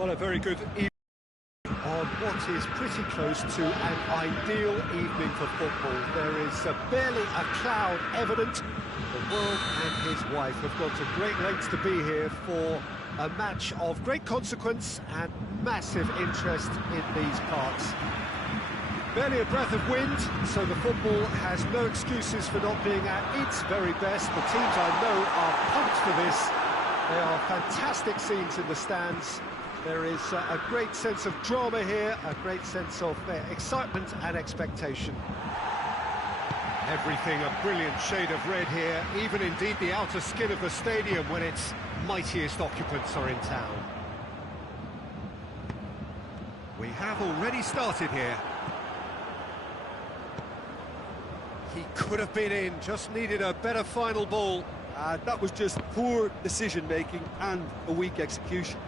Well, a very good evening on what is pretty close to an ideal evening for football. There is barely a cloud evident. The world and his wife have gone to great lengths to be here for a match of great consequence and massive interest in these parts. Barely a breath of wind, so the football has no excuses for not being at its very best. The teams I know are pumped for this. There are fantastic scenes in the stands. There is a great sense of drama here, a great sense of excitement and expectation. Everything a brilliant shade of red here, even indeed the outer skin of the stadium when its mightiest occupants are in town. We have already started here. He could have been in, just needed a better final ball. That was just poor decision-making and a weak execution.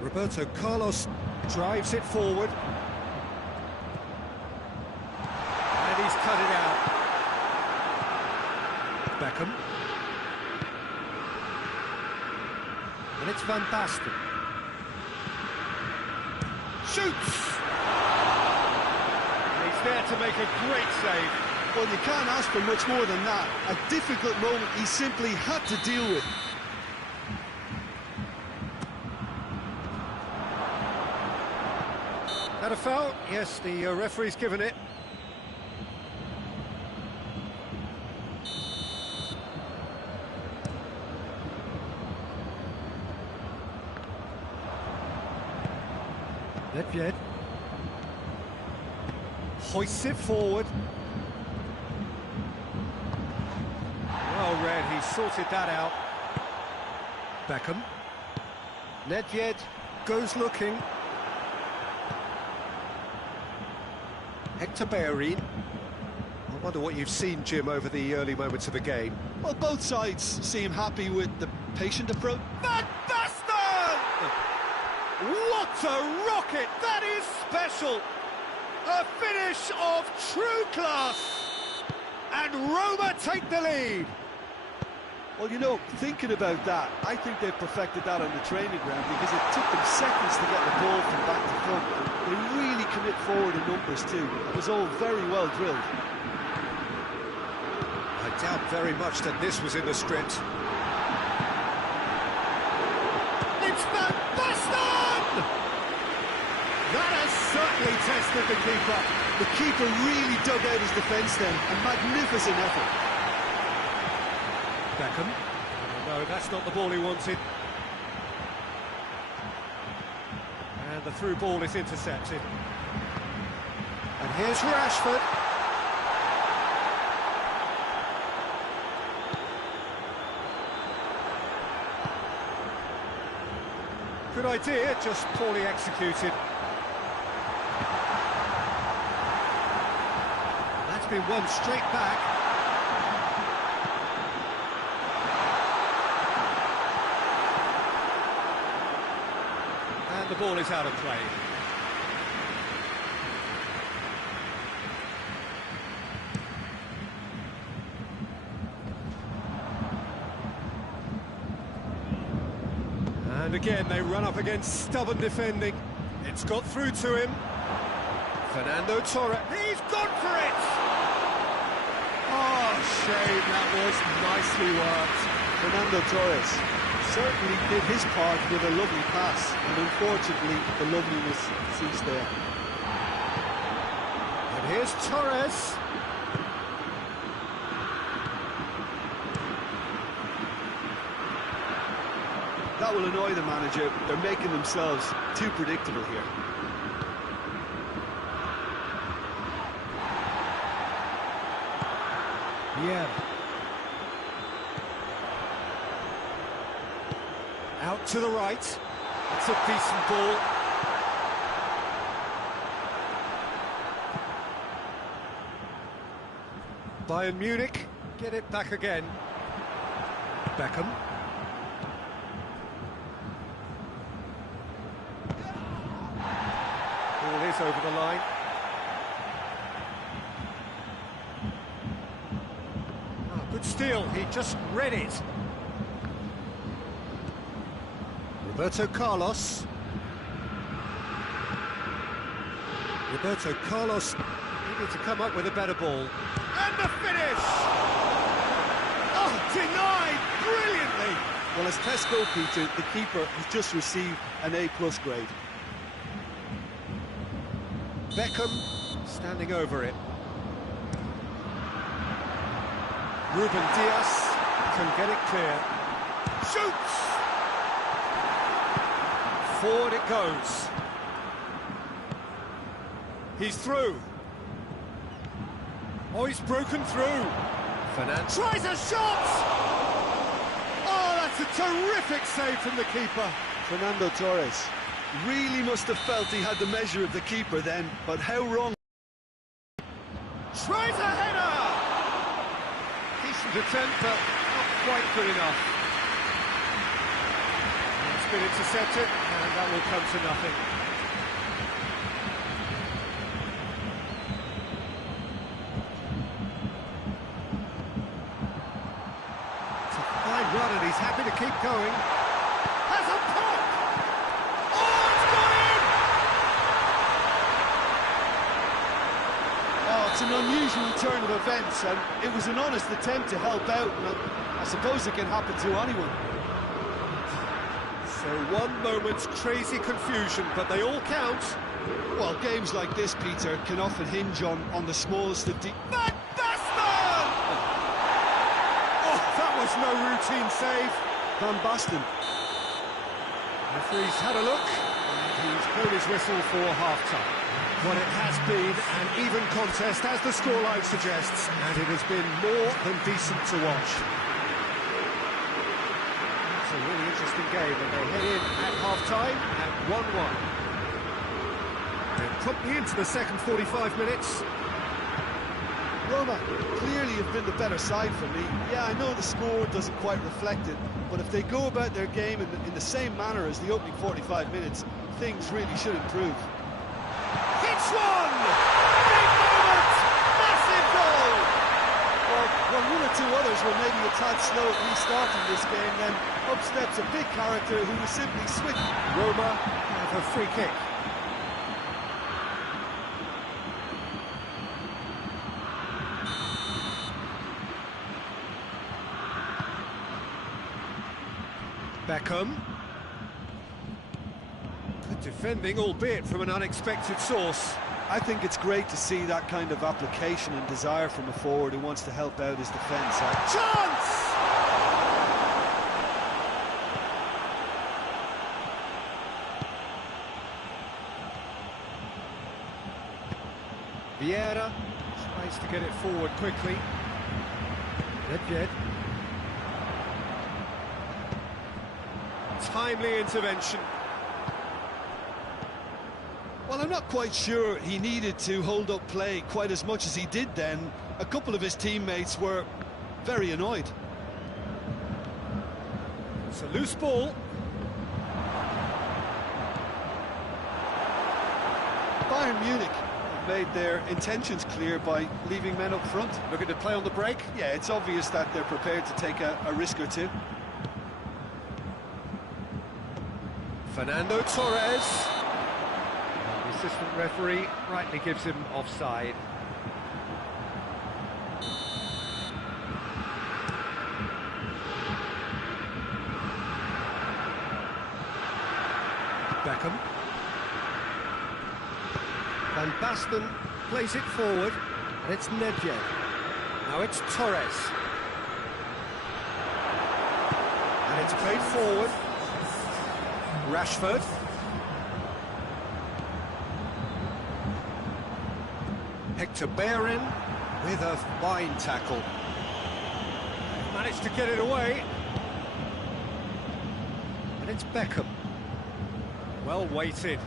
Roberto Carlos drives it forward. And he's cut it out. Beckham. And it's Van Basten. Shoots! And he's there to make a great save. Well, you can't ask for much more than that. A difficult moment he simply had to deal with. That a foul? Yes, the referee's given it. Nedved hoists it forward. Well read, he sorted that out. Beckham. Nedved goes looking. Hector Bellerin. I wonder what you've seen, Jim, over the early moments of the game. Well, both sides seem happy with the patient approach. Van Basten! What a rocket! That is special! A finish of true class! And Roma take the lead! Well, you know, thinking about that, I think they've perfected that on the training ground because it took them seconds to get the ball from back to front. They really commit forward in numbers too. It was all very well drilled. I doubt very much that this was in the script. It's Van Basten! That has certainly tested the keeper. The keeper really dug out his defence then. A magnificent effort. Beckham. No, that's not the ball he wanted. And the through ball is intercepted. And here's Rashford. Good idea, just poorly executed. That's been won straight back. And the ball is out of play. And again, they run up against stubborn defending. It's got through to him. Fernando Torres. He's gone for it! Oh, shame, that was nicely worked. Fernando Torres certainly did his part with a lovely pass, and unfortunately the loveliness ceased there. And here's Torres. That will annoy the manager. They're making themselves too predictable here. Yeah. Out to the right. It's a decent ball. Bayern Munich get it back again. Beckham. Ball is over the line. Oh, good steal, he just read it. Roberto Carlos. Roberto Carlos needed to come up with a better ball. And the finish! Oh, denied brilliantly! Well, as test goalkeeper, the keeper has just received an A+ grade. Beckham standing over it. Ruben Diaz can get it clear. Shoots! Forward it goes. He's through. Oh, he's broken through. Fernand tries a shot! Oh, that's a terrific save from the keeper. Fernando Torres really must have felt he had the measure of the keeper then, but how wrong. Tries a header! Decent attempt, but not quite good enough. It's been intercepted, and that will come to nothing. It's a fine run, and he's happy to keep going. Has a pop! Oh, it's gone in! Oh, it's an unusual turn of events, and it was an honest attempt to help out, and I suppose it can happen to anyone. So one moment's crazy confusion, but they all count. Well, games like this, Peter, can often hinge on the smallest of Van Basten! Oh, that was no routine save. Van Basten. Referee's had a look, and he's blown his whistle for half-time. Well, it has been an even contest, as the scoreline suggests, and it has been more than decent to watch. It's a really interesting game, and they head in at half-time at 1-1. And promptly into the second 45 minutes. Roma clearly have been the better side for me. Yeah, I know the score doesn't quite reflect it, but if they go about their game in the same manner as the opening 45 minutes, things really should improve. Hits one! Big moment! Massive goal! Well, one or two others were maybe a tad slow at restarting this game, then up steps a big character who was simply switching. Roma have a free kick. Beckham. Good defending, albeit from an unexpected source. I think it's great to see that kind of application and desire from a forward who wants to help out his defence. Chance! Vieira tries to get it forward quickly. Nedved. Timely intervention. Well, I'm not quite sure he needed to hold up play quite as much as he did then. A couple of his teammates were very annoyed. It's a loose ball. Bayern Munich have made their intentions clear by leaving men up front. Looking to play on the break. Yeah, it's obvious that they're prepared to take a risk or two. Fernando Torres. The assistant referee rightly gives him offside. Beckham. Van Basten plays it forward, and it's Nedved. Now it's Torres. And it's played forward. Rashford. Hector Bellerin with a fine tackle. Managed to get it away. And it's Beckham. Well weighted.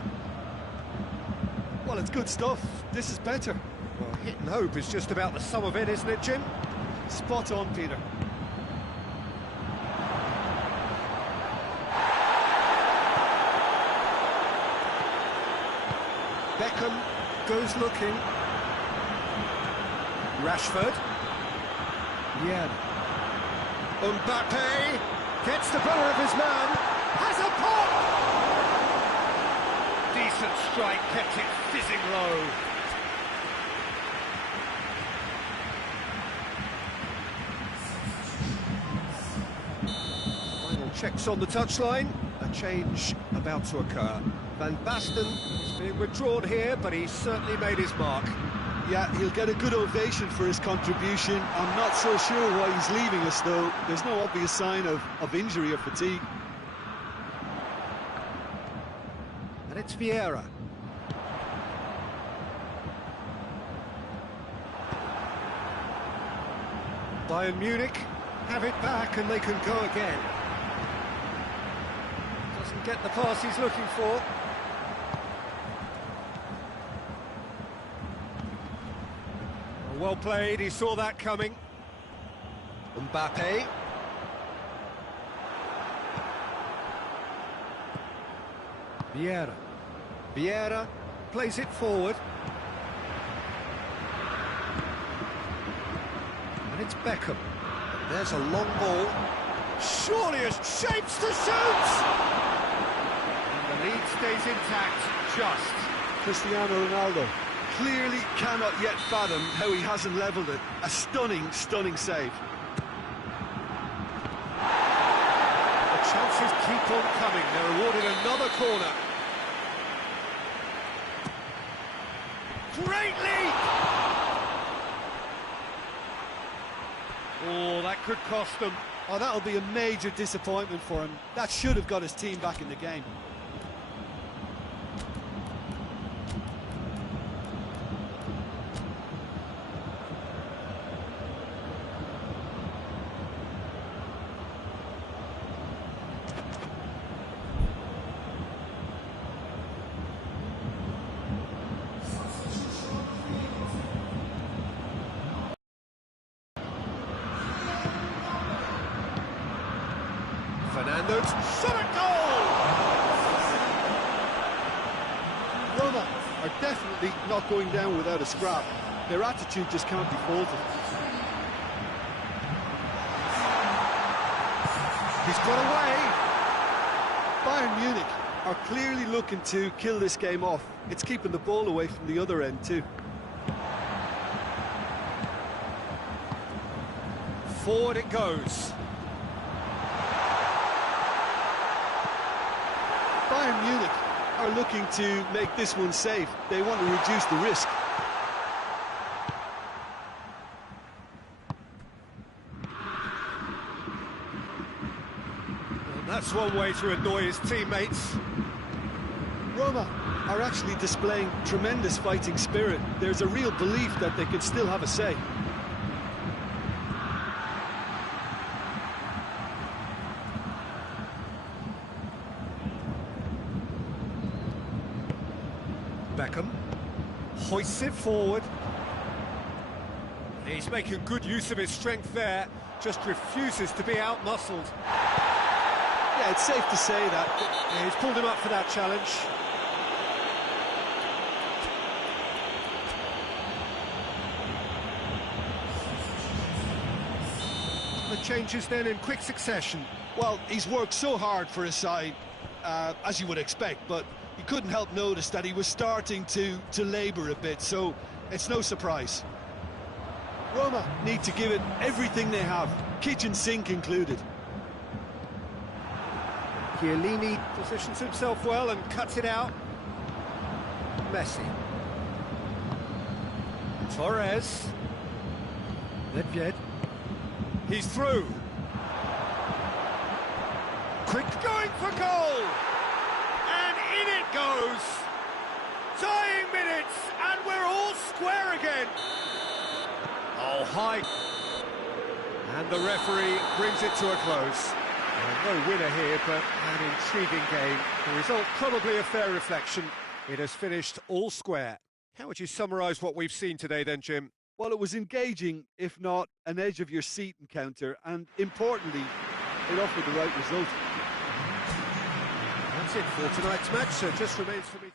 Well, it's good stuff. This is better. Well, hit and hope is just about the sum of it, isn't it, Jim? Spot on, Peter. Beckham goes looking. Rashford. Yeah. Mbappe gets the better of his man. Has a pop! Decent strike, kept it fizzing low. Final checks on the touchline. A change about to occur. Van Basten is being withdrawn here, but he's certainly made his mark. Yeah, he'll get a good ovation for his contribution. I'm not so sure why he's leaving us, though. There's no obvious sign of injury or fatigue. And it's Vieira. Bayern Munich have it back and they can go again. Doesn't get the pass he's looking for. Well played, he saw that coming. Mbappe. Vieira. Vieira plays it forward. And it's Beckham. There's a long ball. Surely a shapes to shoot! And the lead stays intact, just. Cristiano Ronaldo clearly cannot yet fathom how he hasn't levelled it. A stunning, stunning save. The chances keep on coming. They're awarded another corner. Great lead! Oh, that could cost them. Oh, that'll be a major disappointment for him. That should have got his team back in the game. Fernando's shot at goal! Roma are definitely not going down without a scrap. Their attitude just can't be faulted. He's got away! Bayern Munich are clearly looking to kill this game off. It's keeping the ball away from the other end too. Forward it goes. Bayern Munich are looking to make this one safe. They want to reduce the risk. Well, that's one way to annoy his teammates. Roma are actually displaying tremendous fighting spirit. There's a real belief that they can still have a say. Beckham hoists it forward. He's making good use of his strength there, just refuses to be out-muscled. Yeah, it's safe to say that. Yeah, he's pulled him up for that challenge. The changes then in quick succession. Well, he's worked so hard for his side, as you would expect, but you couldn't help notice that he was starting to labour a bit, so it's no surprise. Roma need to give it everything they have, kitchen sink included. Chiellini positions himself well and cuts it out. Messi. Torres. Nedved. He's through. Quick going for goal! And in it goes! Dying minutes, and we're all square again! Oh, high. And the referee brings it to a close. No winner here, but an intriguing game. The result probably a fair reflection. It has finished all square. How would you summarise what we've seen today then, Jim? Well, it was engaging, if not an edge-of-your-seat encounter, and importantly, it offered the right result. That's it for tonight's match, so it just remains for me to...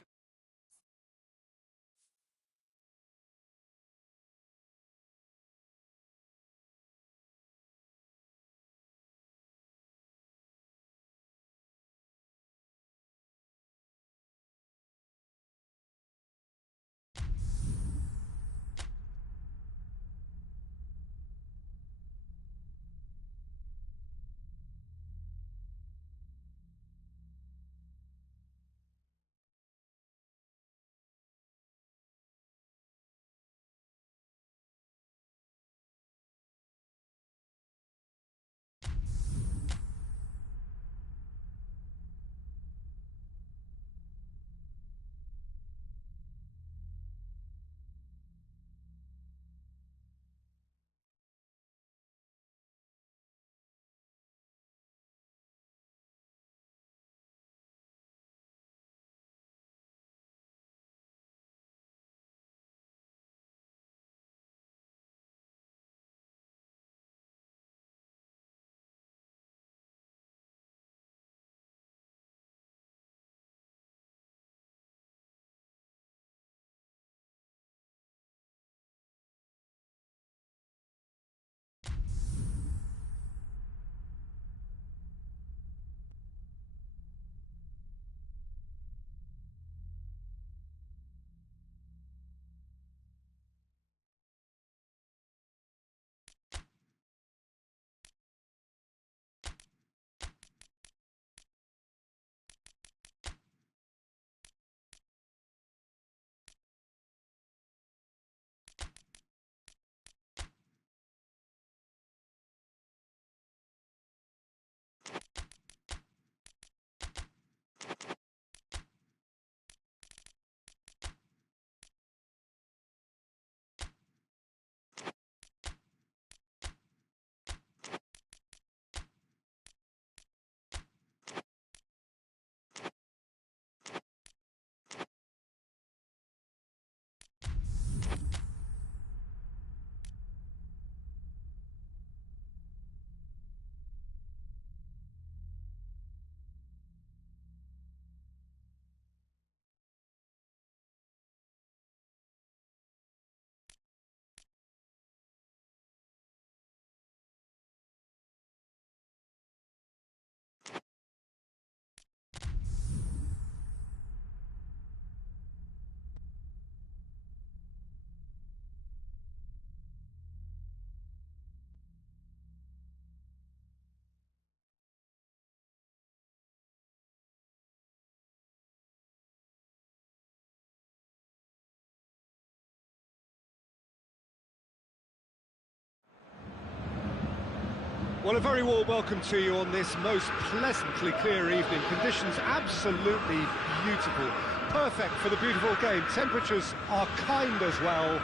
Well, a very warm welcome to you on this most pleasantly clear evening. Conditions absolutely beautiful. Perfect for the beautiful game. Temperatures are kind as well.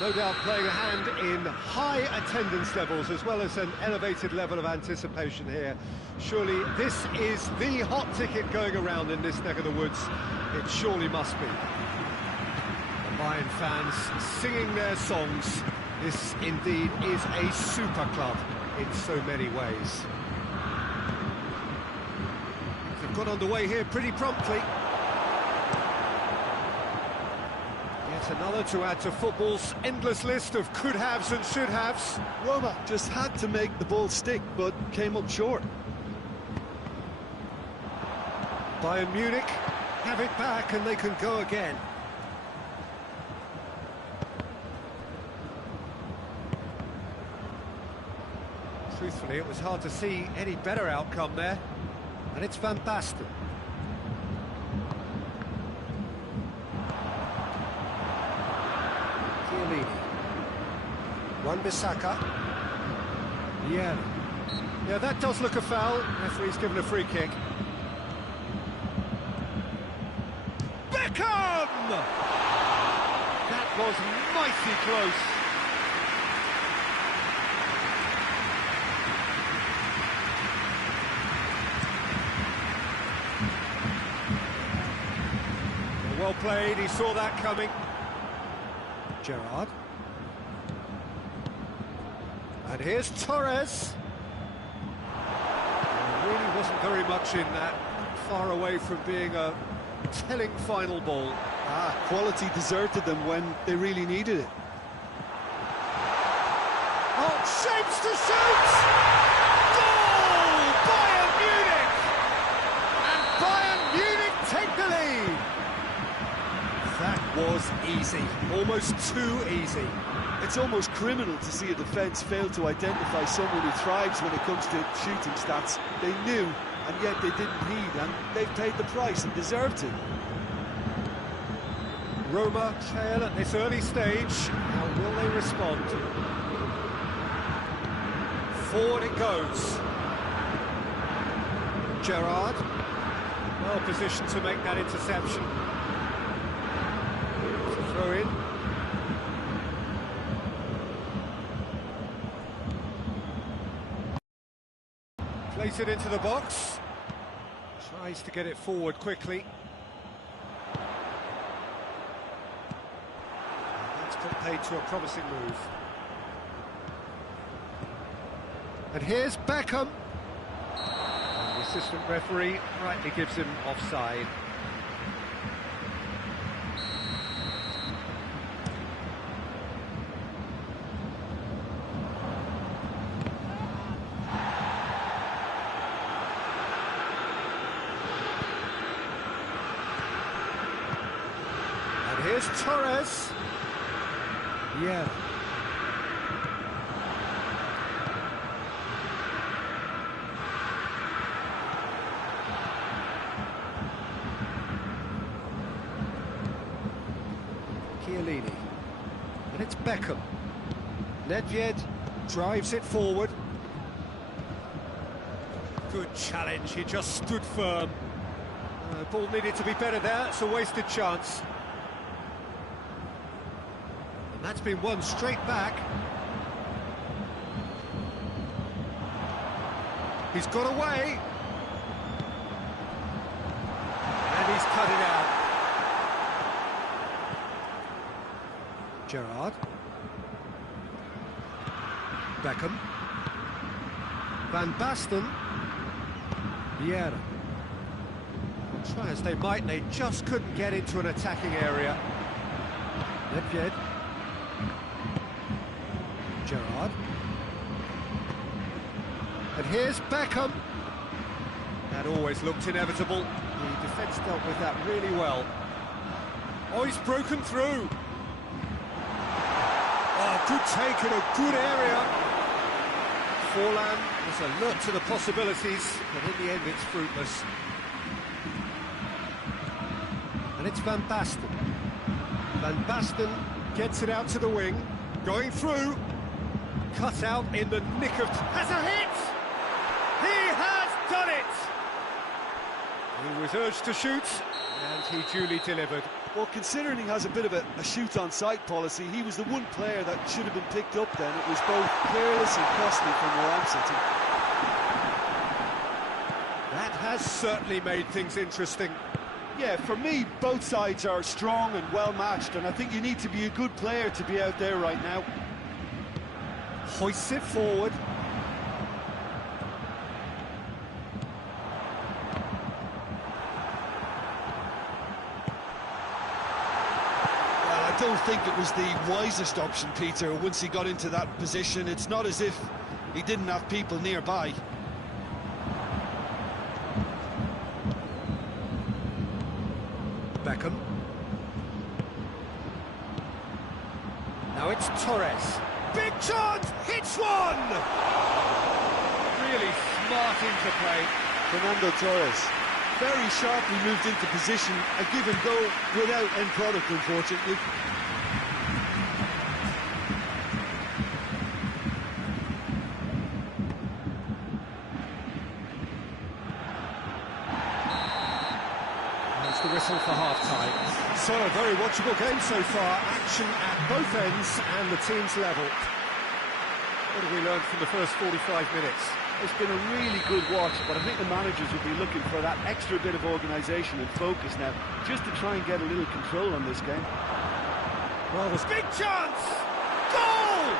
No doubt playing a hand in high attendance levels as well as an elevated level of anticipation here. Surely this is the hot ticket going around in this neck of the woods. It surely must be. The Bayern fans singing their songs. This indeed is a super club in so many ways. They've got underway here pretty promptly. Yet another to add to football's endless list of could-haves and should-haves. Roma just had to make the ball stick, but came up short. Bayern Munich have it back and they can go again. Truthfully, it was hard to see any better outcome there. And it's Van Basten. Chiellini. Wan-Bissaka. Yeah, that does look a foul. Referee's given a free kick. Beckham! That was mighty close. Well played, he saw that coming. Gerrard. And here's Torres. There really wasn't very much in that. Far away from being a telling final ball. Quality deserted them when they really needed it. Oh, shapes to shoot! Goal! Bayern Munich! And Bayern Munich take the lead! That was easy, almost too easy. It's almost criminal to see a defence fail to identify someone who thrives when it comes to shooting stats. They knew, and yet they didn't heed, and they've paid the price and deserved to. Roma trail at this early stage. How will they respond? Forward it goes. Gerrard, well positioned to make that interception. Throw in. Place it into the box. Tries to get it forward quickly. That's compared to a promising move. And here's Beckham. And the assistant referee rightly gives him offside. Here's Torres. Yeah. Chiellini. And it's Beckham. Nedved drives it forward. Good challenge, he just stood firm. Ball needed to be better there, it's a wasted chance. That's been won straight back. He's got away. And he's cut it out. Gerrard. Beckham. Van Basten. Vieira. Try as they might, they just couldn't get into an attacking area. Nedved. Gerrard. And here's Beckham. That always looked inevitable. The defence dealt with that really well. Oh, he's broken through. Oh, good take in a good area. Forlan was alert to the possibilities, but in the end it's fruitless. And it's Van Basten. Van Basten gets it out to the wing, going through. Cut out in the nick of... Has a hit! He was urged to shoot, and he duly delivered. Well, considering he has a bit of a shoot-on-sight policy, he was the one player that should have been picked up then. It was both careless and costly from where I'm sitting. That has certainly made things interesting. Yeah, for me, both sides are strong and well-matched, and I think you need to be a good player to be out there right now. Hoists it forward. I don't think it was the wisest option, Peter, once he got into that position. It's not as if he didn't have people nearby. Beckham. Now it's Torres. Big chance! Hits one! Really smart interplay. Fernando Torres very sharply moved into position, a give and go without end product, unfortunately. That's the whistle for half-time. So, a very watchable game so far. Action at both ends and the team's level. What have we learned from the first 45 minutes? It's been a really good watch, but I think the managers will be looking for that extra bit of organisation and focus now, just to try and get a little control on this game. Well, there's big chance! Goal!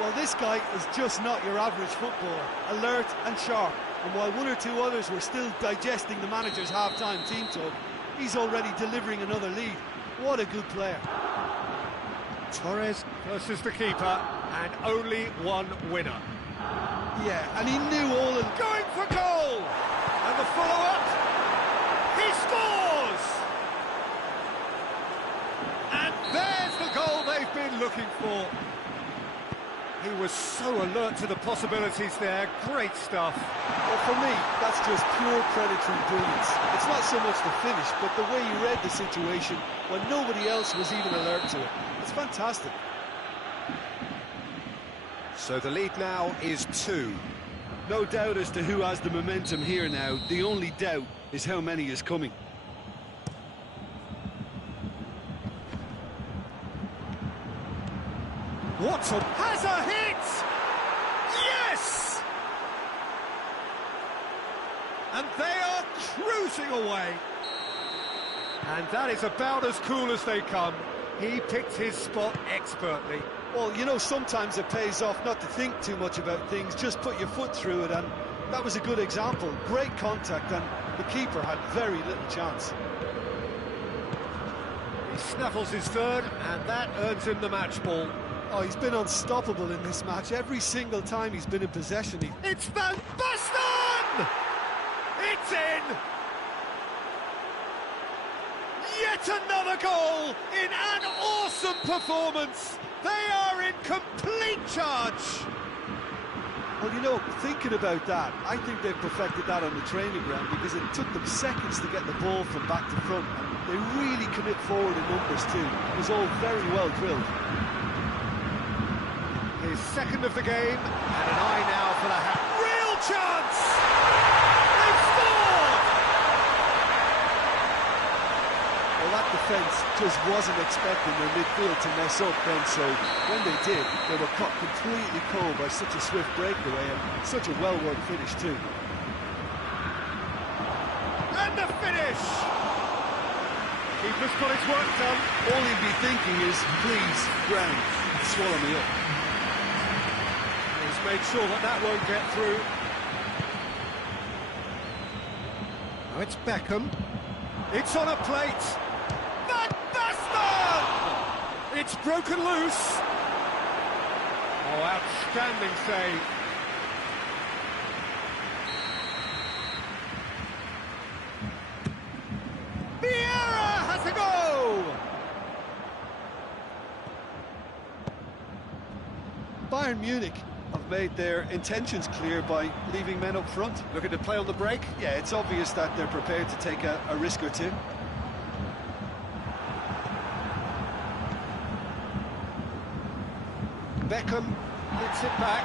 Well, this guy is just not your average footballer, alert and sharp. And while one or two others were still digesting the manager's half-time team talk, he's already delivering another lead. What a good player. Torres versus the keeper, and only one winner. Yeah, and he knew all of... Going for goal! And the follow-up, he scores! And there's the goal they've been looking for. He was so alert to the possibilities there. Great stuff. Well, for me, that's just pure predatory brilliance. It's not so much the finish, but the way he read the situation when nobody else was even alert to it. It's fantastic. So the lead now is 2. No doubt as to who has the momentum here now. The only doubt is how many is coming. Watson has a hit! Yes! And they are cruising away. And that is about as cool as they come. He picked his spot expertly. Well, you know, sometimes it pays off not to think too much about things, just put your foot through it, and that was a good example. Great contact, and the keeper had very little chance. He snaffles his third, and that earns him the match ball. Oh, he's been unstoppable in this match. Every single time he's been in possession. It's Van Basten! It's in! Yet another goal in an awesome performance! They are in complete charge! Well, you know, thinking about that, I think they've perfected that on the training ground because it took them seconds to get the ball from back to front. And they really commit forward in numbers too. It was all very well drilled. His second of the game, and an eye now for the hat. Real chance! They've scored! Well, that defence just wasn't expecting their midfield to mess up then, so when they did, they were caught completely cold by such a swift breakaway and such a well-worked finish too. And the finish! Keeper's got his work done. All he'd be thinking is, please, ground, swallow me up. He's made sure that that won't get through. Now it's Beckham. It's on a plate. Van Basten! It's broken loose. Oh, outstanding save. Vieira has a go! Bayern Munich have made their intentions clear by leaving men up front. Looking to play on the break. Yeah, it's obvious that they're prepared to take a risk or two. Beckham hits it back.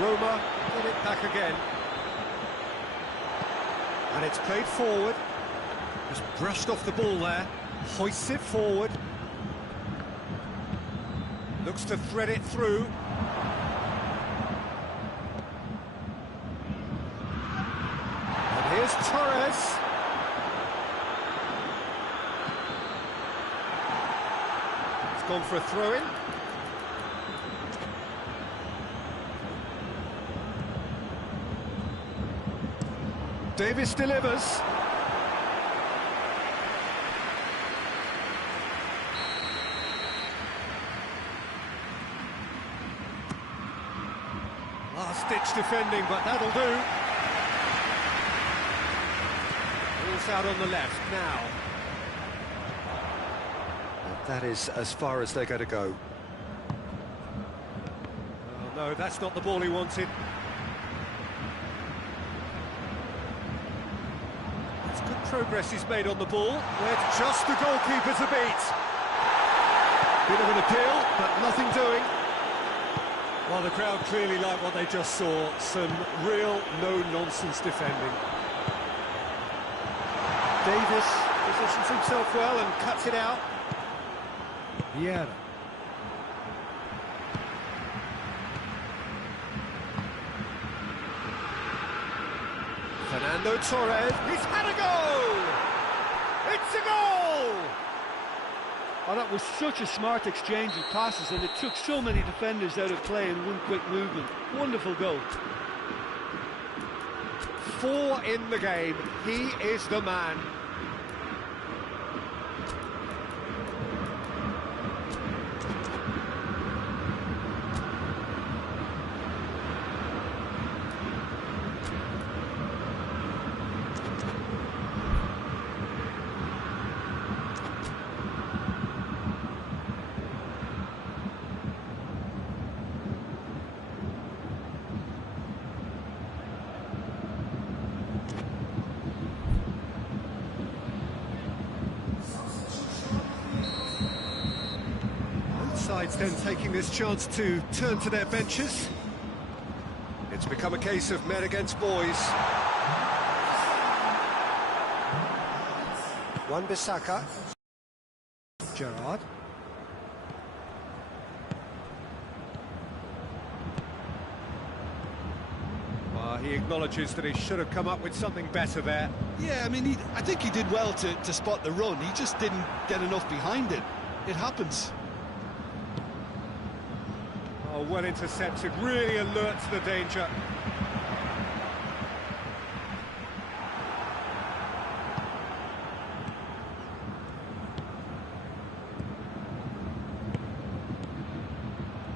Roma get it back again. And it's played forward. Just brushed off the ball there. Hoists it forward. Looks to thread it through. And here's Torres. It's gone for a throw-in. Davis delivers. Last-ditch defending, but that'll do. Ball's out on the left now. That is as far as they're going to go. Oh, no, that's not the ball he wanted. It's good progress he's made on the ball. Where just the goalkeeper to beat. Bit of an appeal, but nothing doing. Well, the crowd clearly like what they just saw. Some real no-nonsense defending. Davis positions himself well and cuts it out. Vieira. Fernando Torres. He's had a goal! It's a goal! Oh, that was such a smart exchange of passes, and it took so many defenders out of play in one quick movement. Wonderful goal. 4 in the game. He is the man. Sides then taking this chance to turn to their benches. It's become a case of men against boys. Wan-Bissaka. Gerrard. Well, he acknowledges that he should have come up with something better there. Yeah, I mean, I think he did well to spot the run. He just didn't get enough behind it. It happens. Oh, well intercepted, really alert to the danger.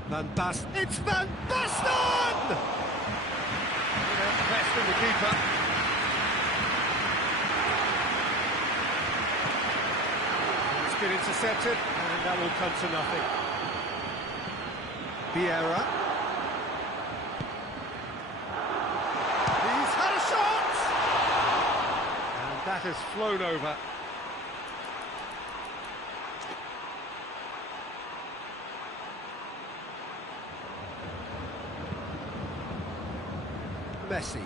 Van Basten. It's Van Basten! Best in the keeper. It's been intercepted, and that will come to nothing. Vieira. He's had a shot! And that has flown over. Messi.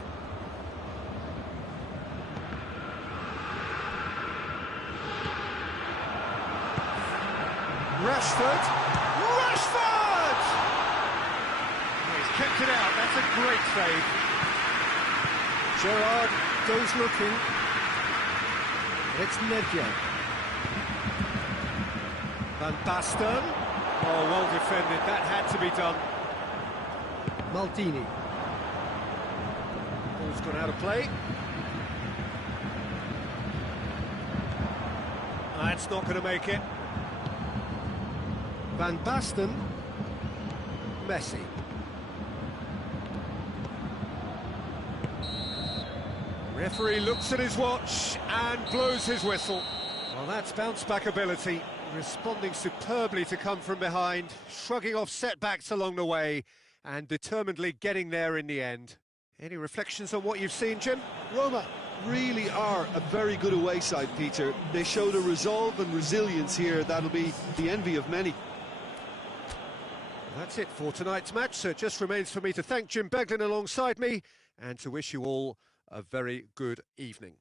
Rashford! Kept it out, that's a great save. Gerrard goes looking. It's Nedved. Van Basten. Oh, well defended, that had to be done. Maldini. Ball's gone out of play. That's not going to make it. Van Basten. Messi. Referee looks at his watch and blows his whistle. Well, that's bounce-back ability, responding superbly to come from behind, shrugging off setbacks along the way, and determinedly getting there in the end. Any reflections on what you've seen, Jim? Roma really are a very good away side, Peter. They showed a resolve and resilience here that'll be the envy of many. That's it for tonight's match, so it just remains for me to thank Jim Beglin alongside me and to wish you all a very good evening.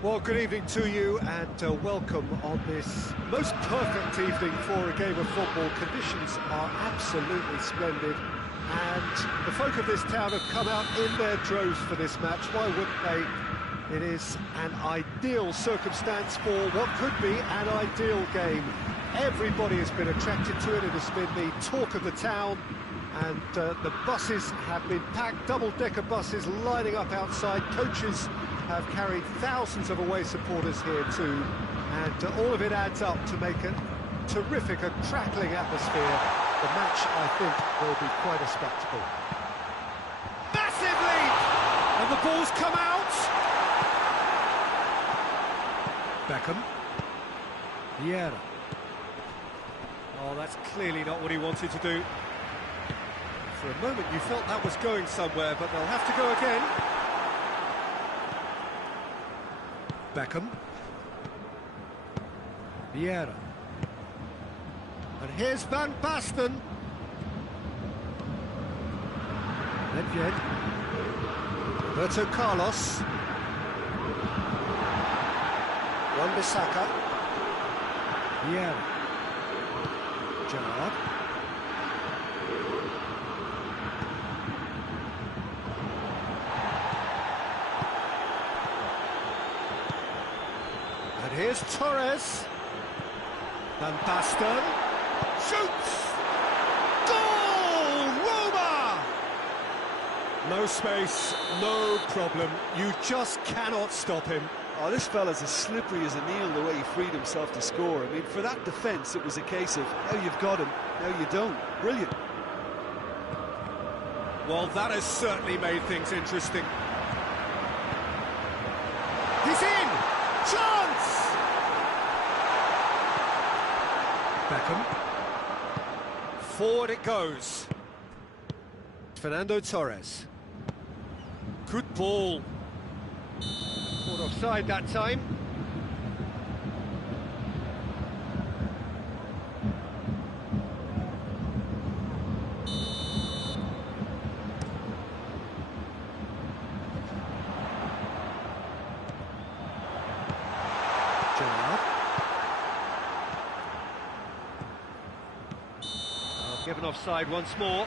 Well, good evening to you and welcome on this most perfect evening for a game of football. Conditions are absolutely splendid and the folk of this town have come out in their droves for this match. Why wouldn't they? It is an ideal circumstance for what could be an ideal game. Everybody has been attracted to it. It has been the talk of the town, and the buses have been packed, double-decker buses lining up outside. Coaches have carried thousands of away supporters here too, and all of it adds up to make a terrific, a crackling atmosphere. The match, I think, will be quite a spectacle. Massive lead! And the ball's come out! Beckham. Vieira. Oh, that's clearly not what he wanted to do. For a moment you felt that was going somewhere, but they'll have to go again. Beckham. Vieira. And here's Van Basten. Nedved. Roberto Carlos. Wan-Bissaka. Vieira. Gerrard. And here's Torres. Van Basten. Shoots! Goal! Roma! No space, no problem. You just cannot stop him. Oh, this fella's as slippery as an eel the way he freed himself to score. I mean, for that defence, it was a case of, now you've got him, now you don't. Brilliant. Well, that has certainly made things interesting. He's in! Chance! Beckham. Forward it goes. Fernando Torres. Good ball. Caught offside that time. Gerrard. Given offside once more.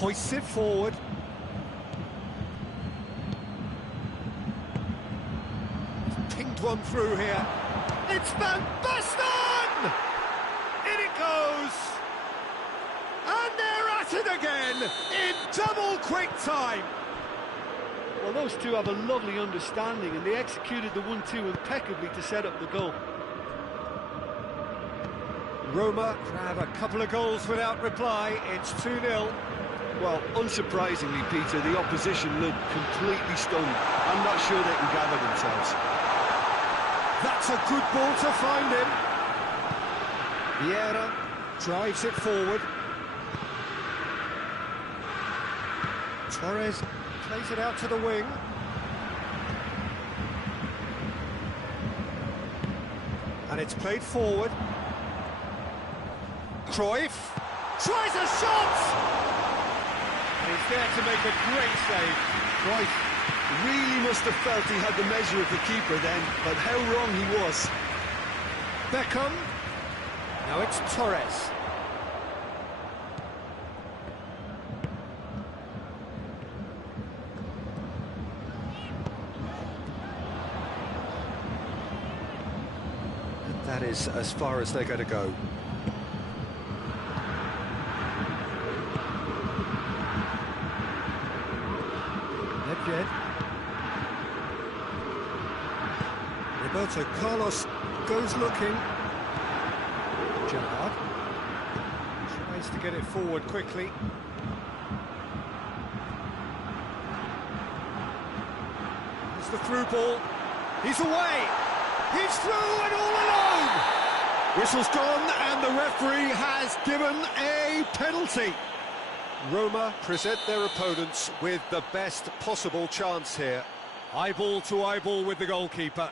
Hoists it forward. He's pinged one through here. It's Van Basten! In it goes! And they're at it again in double quick time. Well, those two have a lovely understanding, and they executed the 1-2 impeccably to set up the goal. Roma grab a couple of goals without reply. It's 2-0. Well, unsurprisingly, Peter, the opposition look completely stunned. I'm not sure they can gather themselves. That's a good ball to find him. Vieira drives it forward. Torres plays it out to the wing. And it's played forward. Cruyff tries a shot! And he's there to make a great save. Cruyff really must have felt he had the measure of the keeper then, but how wrong he was. Beckham. Now it's Torres. And that is as far as they're going to go. Nedved. Roberto Carlos goes looking. Gerrard tries to get it forward quickly. There's the through ball. He's away. He's through and all alone. Whistle's gone and the referee has given a penalty. Roma present their opponents with the best possible chance here. Eyeball to eyeball with the goalkeeper.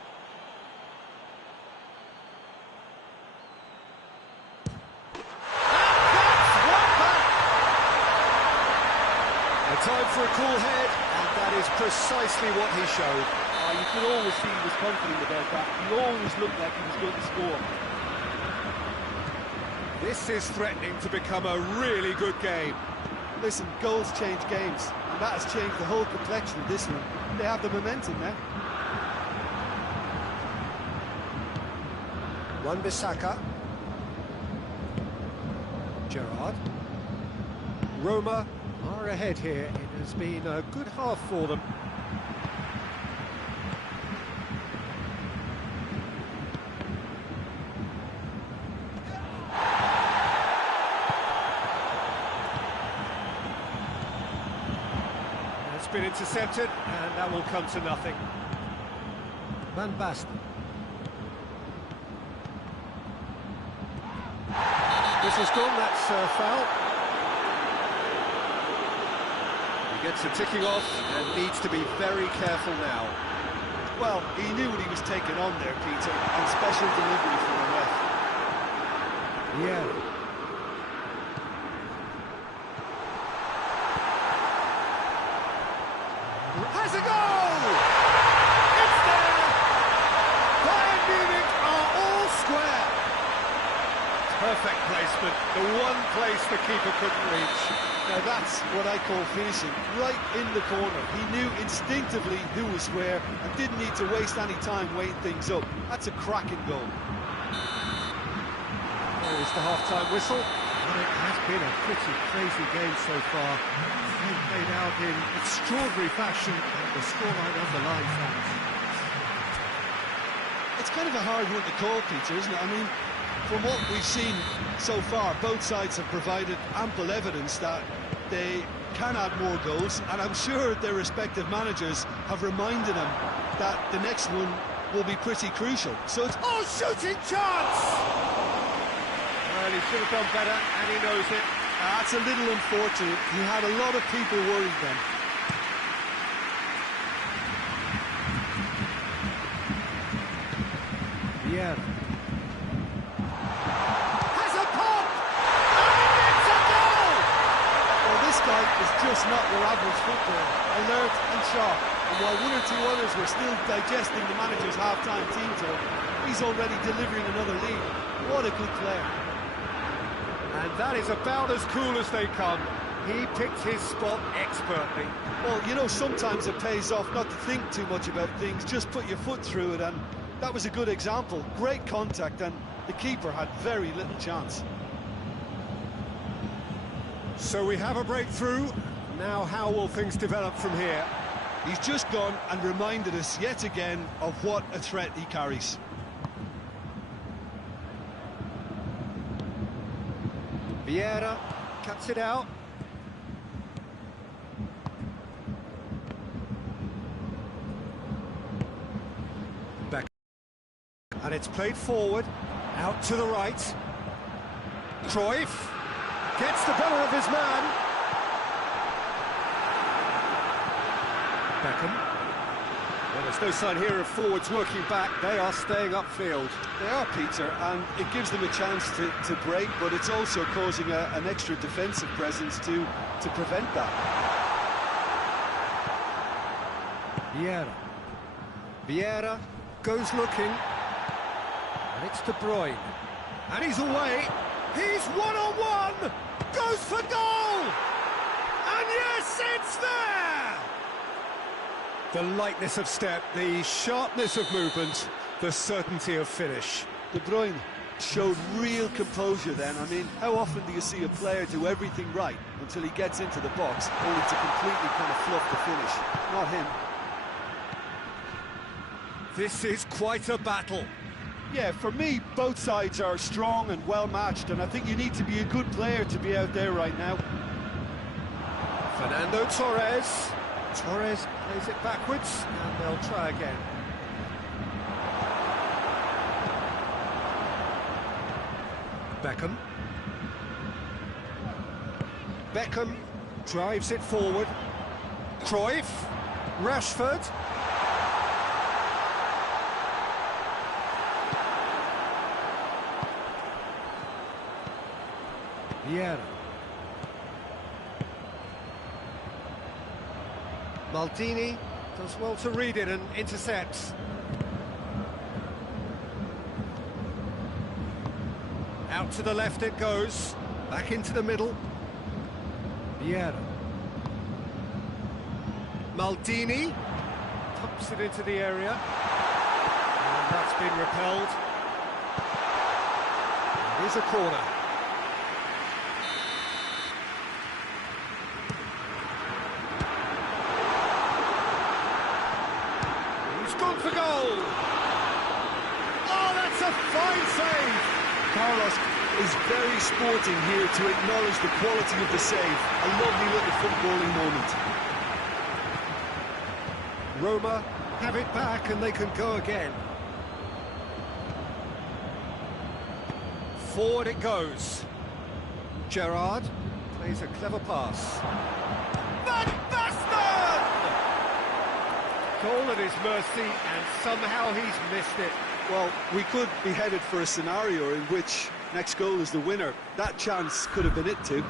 A time for a cool head, and that is precisely what he showed. You could always see he was confident about that. He always looked like he was going to score. This is threatening to become a really good game. Listen, goals change games, and that has changed the whole complexion of this one. They have the momentum now. Wan-Bissaka. Gerrard. Roma are ahead here. It has been a good half for them. It's been intercepted, and that will come to nothing. Van Basten. Whistle's gone, that's foul. He gets it ticking off and needs to be very careful now. Well, he knew what he was taking on there, Peter, and special delivery from the ref. Yeah. Has a goal! It's there! Bayern Munich are all square. Perfect placement, the one place the keeper couldn't reach. Now that's what I call finishing, right in the corner. He knew instinctively who was where and didn't need to waste any time weighing things up. That's a cracking goal. There is the half-time whistle. Well, it has been a pretty crazy game so far. They've played out in extraordinary fashion, and the scoreline underlines that. It's kind of a hard one to call, Peter, isn't it? I mean, from what we've seen so far, both sides have provided ample evidence that they can add more goals, and I'm sure their respective managers have reminded them that the next one will be pretty crucial. So it's... Oh, shooting chance! Well, he should have done better, and he knows it. That's a little unfortunate. He had a lot of people worried then. Yeah. Has a pop! And it's a goal! Well, this guy is just not your average footballer. Alert and sharp. And while one or two others were still digesting the manager's half-time team talk, he's already delivering another lead. What a good player. And that is about as cool as they come. He picked his spot expertly. Well, you know, sometimes it pays off not to think too much about things, just put your foot through it, and that was a good example. Great contact, and the keeper had very little chance. So we have a breakthrough. Now how will things develop from here? He's just gone and reminded us yet again of what a threat he carries. Vieira cuts it out. Back. And it's played forward, out to the right. Cruyff gets the better of his man. Beckham. Well, there's no sign here of forwards working back. They are staying upfield. They are, Peter, and it gives them a chance to break, but it's also causing an extra defensive presence to prevent that. Vieira goes looking, and it's De Bruyne, and he's away. He's one-on-one, goes for goal, and yes, it's there! The lightness of step, the sharpness of movement, the certainty of finish. De Bruyne showed real composure then. I mean, how often do you see a player do everything right until he gets into the box, only to completely kind of fluff the finish? Not him. This is quite a battle. Yeah, for me, both sides are strong and well-matched, and I think you need to be a good player to be out there right now. Fernando Torres. Torres plays it backwards, and they'll try again. Beckham. Beckham drives it forward. Cruyff. Rashford. Vieira. Maldini does well to read it and intercepts. Out to the left it goes, back into the middle. Vieira. Maldini pumps it into the area. And that's been repelled. It is a corner. He's gone for goal. Oh, that's a fine save. Carlos is very sporting here to acknowledge the quality of the save. A lovely little footballing moment. Roma have it back and they can go again. Forward it goes. Gerrard plays a clever pass. Van Basten! Goal at his mercy and somehow he's missed it. Well, we could be headed for a scenario in which next goal is the winner. That chance could have been it too.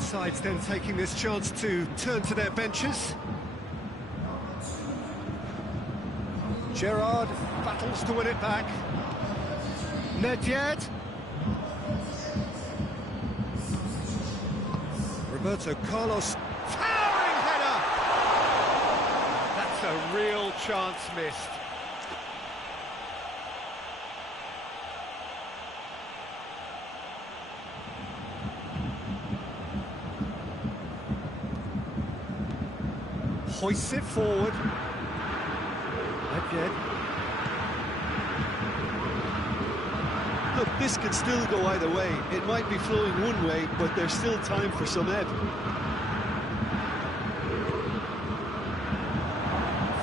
Sides then taking this chance to turn to their benches. Gerrard battles to win it back. Nedved. Roberto Carlos. Towering header! That's a real chance missed. Hoists it forward. Nedved. Look, this could still go either way. It might be flowing one way, but there's still time for some ebb.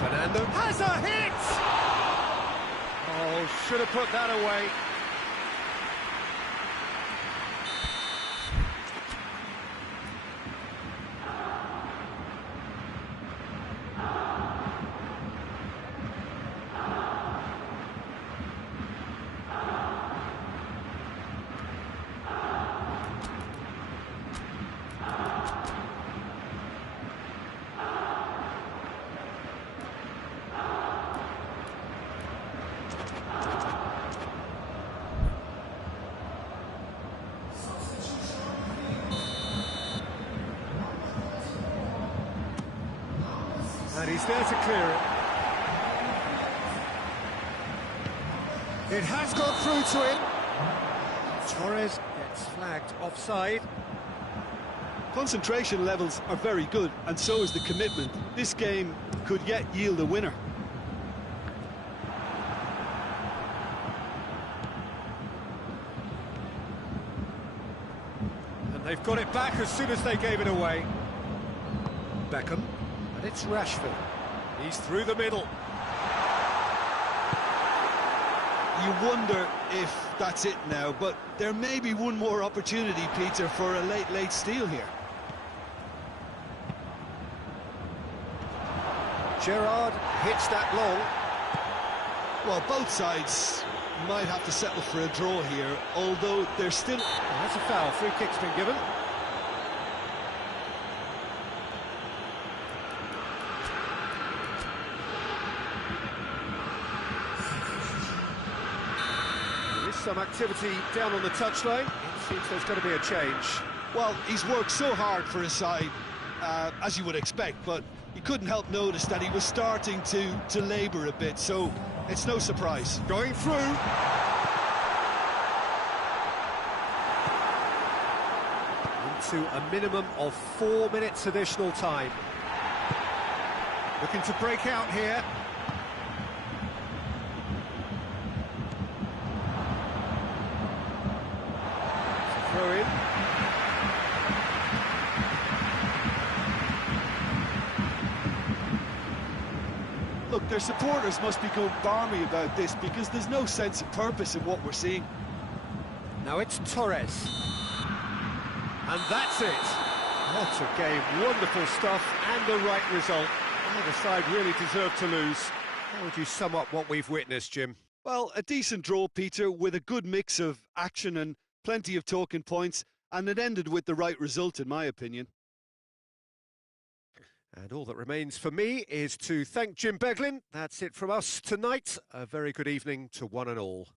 Fernando has a hit! Oh, should have put that away. And he's there to clear it. It has gone through to him. Torres gets flagged offside. Concentration levels are very good, and so is the commitment. This game could yet yield a winner. And they've got it back as soon as they gave it away. Beckham. And it's Rashford. He's through the middle. You wonder if that's it now, but there may be one more opportunity, Peter, for a late steal here. Gerrard hits that long. Well, both sides might have to settle for a draw here, although there's still... Oh, that's a foul. Free kick's been given. Some activity down on the touchline. It seems there's going to be a change. Well, he's worked so hard for his side, as you would expect, but you couldn't help notice that he was starting to labour a bit, so it's no surprise. Going through. Into a minimum of 4 minutes additional time. Looking to break out here. Throw in. Look, their supporters must be going balmy about this because there's no sense of purpose in what we're seeing. Now it's Torres. And that's it. What a game, wonderful stuff, and the right result. Neither side really deserved to lose. How would you sum up what we've witnessed, Jim? Well, a decent draw, Peter, with a good mix of action and plenty of talking points, and it ended with the right result, in my opinion. And all that remains for me is to thank Jim Beglin. That's it from us tonight. A very good evening to one and all.